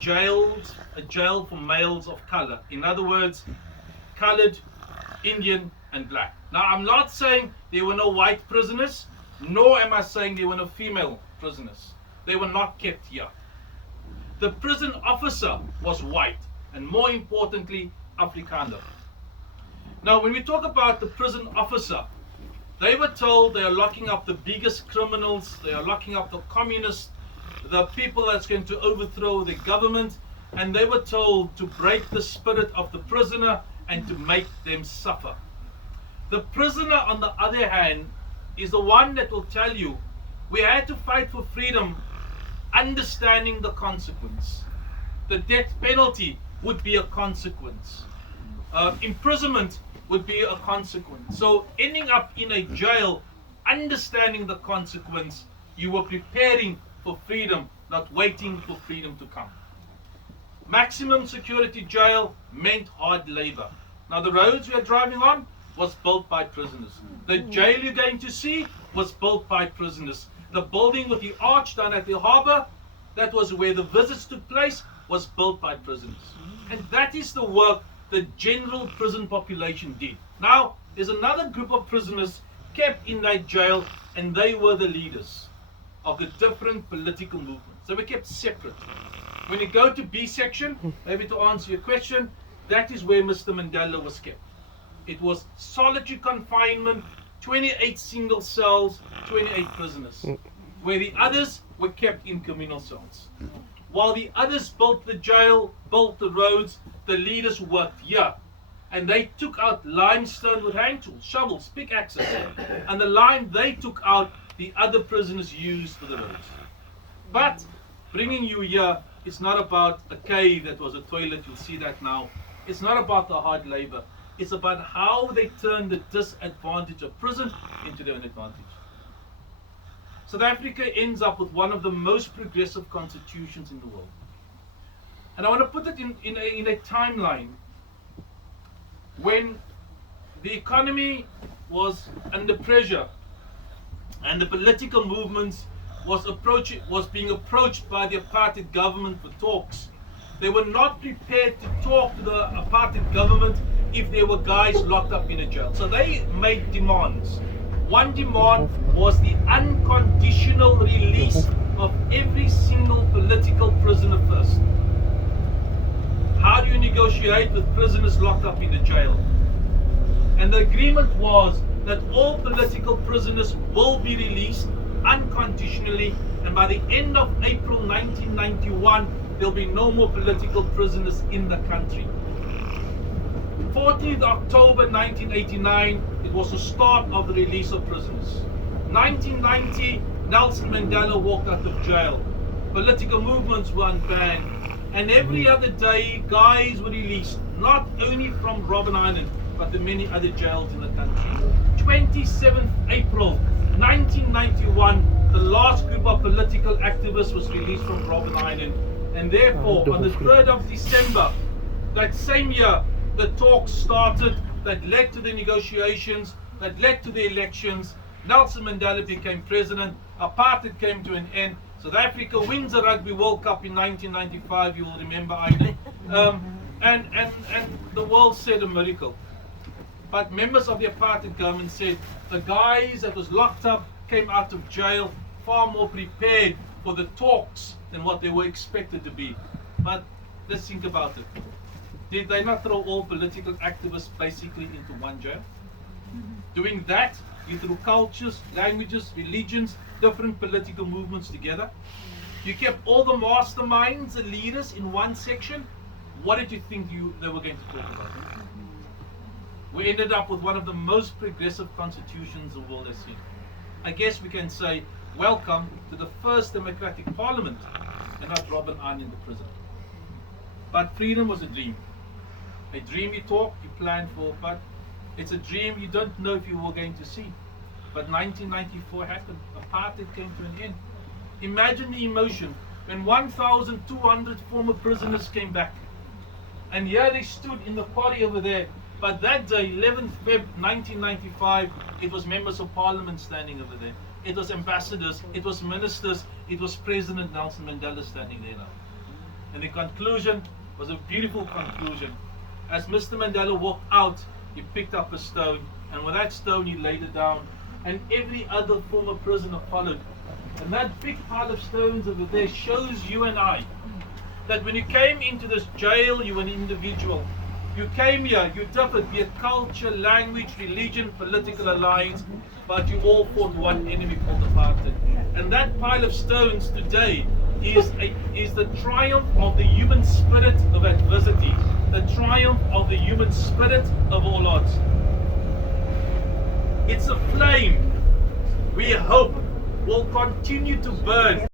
a jail for males of color. In other words, colored, Indian, and black. Now, I'm not saying there were no white prisoners, nor am I saying there were no female prisoners. They were not kept here. The prison officer was white, and more importantly, Afrikaner. Now, when we talk about the prison officer, they were told they are locking up the biggest criminals, they are locking up the communists, the people that's going to overthrow the government, and they were told to break the spirit of the prisoner and to make them suffer. The prisoner, on the other hand, is the one that will tell you, we had to fight for freedom, understanding the consequence. The death penalty would be a consequence. Imprisonment would be a consequence. So ending up in a jail, understanding the consequence, you were preparing for freedom, not waiting for freedom to come. Maximum security jail meant hard labor. Now the roads we are driving on was built by prisoners. The jail you're going to see was built by prisoners. The building with the arch down at the harbour, that was where the visits took place, was built by prisoners. And that is the work the general prison population did. Now, there's another group of prisoners kept in that jail, and they were the leaders of the different political movements. They were kept separate. When you go to B section, maybe to answer your question, that is where Mr. Mandela was kept. It was solitary confinement, 28 single cells, 28 prisoners, where the others were kept in communal cells. While the others built the jail, built the roads, the leaders worked here. And they took out limestone with hand tools, shovels, pickaxes. And the lime they took out, the other prisoners used for the roads. But bringing you here, it's not about a cave that was a toilet, you'll see that now. It's not about the hard labor. It's about how they turned the disadvantage of prison into their own advantage. South Africa ends up with one of the most progressive constitutions in the world. And I want to put it in a timeline when the economy was under pressure and the political movements was being approached by the apartheid government for talks. They were not prepared to talk to the apartheid government if there were guys locked up in a jail. So they made demands. One demand was the unconditional release of every single political prisoner first. How do you negotiate with prisoners locked up in the jail? And the agreement was that all political prisoners will be released unconditionally, and by the end of April 1991, there'll be no more political prisoners in the country. 14th October 1989, it was the start of the release of prisoners. 1990, Nelson Mandela walked out of jail. Political movements were unbanned. And every other day, guys were released, not only from Robben Island, but the many other jails in the country. 27th April 1991, the last group of political activists was released from Robben Island. And therefore, on the 3rd of December, that same year, the talks started that led to the negotiations, that led to the elections. Nelson Mandela became president. Apartheid came to an end. South Africa wins the Rugby World Cup in 1995, you will remember, Aiden. And the world said a miracle. But members of the apartheid government said the guys that was locked up came out of jail far more prepared for the talks than what they were expected to be. But let's think about it. Did they not throw all political activists basically into one jail? Doing that, you threw cultures, languages, religions, different political movements together. You kept all the masterminds and leaders in one section. What did you think they were going to talk about? We ended up with one of the most progressive constitutions the world has seen. I guess we can say, welcome to the first democratic parliament, and not Robben Island, the prison. But freedom was a dream. A dream you talk, you plan for, but it's a dream you don't know if you were going to see. But 1994 happened. Apartheid came to an end. Imagine the emotion when 1,200 former prisoners came back. And here they stood in the quarry over there. But that day, 11th Feb 1995, it was members of parliament standing over there. It was ambassadors, it was ministers, it was President Nelson Mandela standing there now. And the conclusion was a beautiful conclusion. As Mr. Mandela walked out, he picked up a stone, and with that stone he laid it down, and every other former prisoner followed. And that big pile of stones over there shows you and I that when you came into this jail, you were an individual. You came here, you differed, be it culture, language, religion, political alliance, but you all fought one enemy called apartheid. And that pile of stones today is the triumph of the human spirit of adversity, the triumph of the human spirit of all odds. It's a flame we hope will continue to burn.